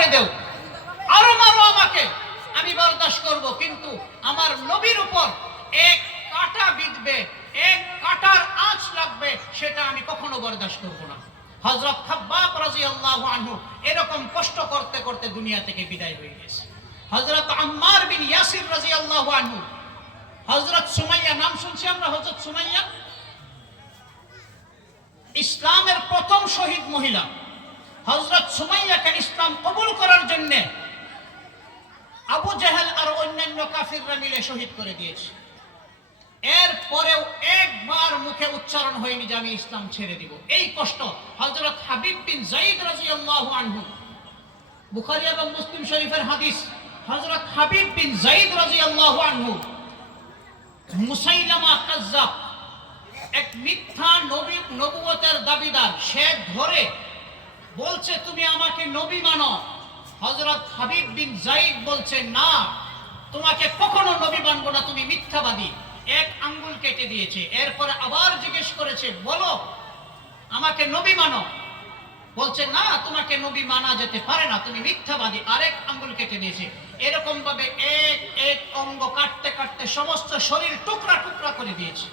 করে দেও, আরো মারো আমাকে, আমি বরদাস্ত করব, কিন্তু আমার নবীর উপর এক কাঁটা বিঁধবে, এক কাঁটার আঁচ লাগবে, সেটা আমি কখনো বরদাস্ত করব না। হযরত খাব্বাব রাদিয়াল্লাহু আনহু এরকম কষ্ট করতে করতে দুনিয়া থেকে বিদায় হয়ে গেছে। হযরত আম্মার বিন ইয়াসির রাদিয়াল্লাহু আনহু, হযরত সুমাইয়া নাম শুনছি আমরা, হযরত সুমাইয়া ইসলামের প্রথম শহীদ মহিলা। হযরত সুমাইয়াকে ইসলাম কবুল করার জন্য আবু জেহেল আর অন্যান্য কাফিররা মিলে শহীদ করে দিয়েছে। এরপরেও একবার মুখে উচ্চারণ হয়নি যে আমি ইসলাম ছেড়ে দিব। এই কষ্ট হযরত হাবিব বিন যায়েদ রাদিয়াল্লাহু আনহু, বুখারী এবং মুসলিম শরীফের হাদিস, হযরত হাবিব বিন যায়েদ রাদিয়াল্লাহু আনহু মুসাইলামা কাজ্জাব, এক মিথ্যা নবুয়তের দাবিদার, সে ধরে বলছে তুমি আমাকে নবী মানো। হযরত হাবিব বিন যায়েদ বলছে না, তোমাকে কখনো নবী মানবো না, তুমি মিথ্যাবাদী। এক আঙ্গুল কেটে দিয়েছে। এরপরে আবার জিজ্ঞেস করেছে বলো আমাকে নবী মানো, বলছে না, তোমাকে নবী মানা যেতে পারে না, তুমি মিথ্যাবাদী। আরেক আঙ্গুল কেটে দিয়েছে। এরকম ভাবে এক এক অঙ্গ কাটতে কাটতে সমস্ত শরীর টুকরা টুকরা করে দিয়েছে।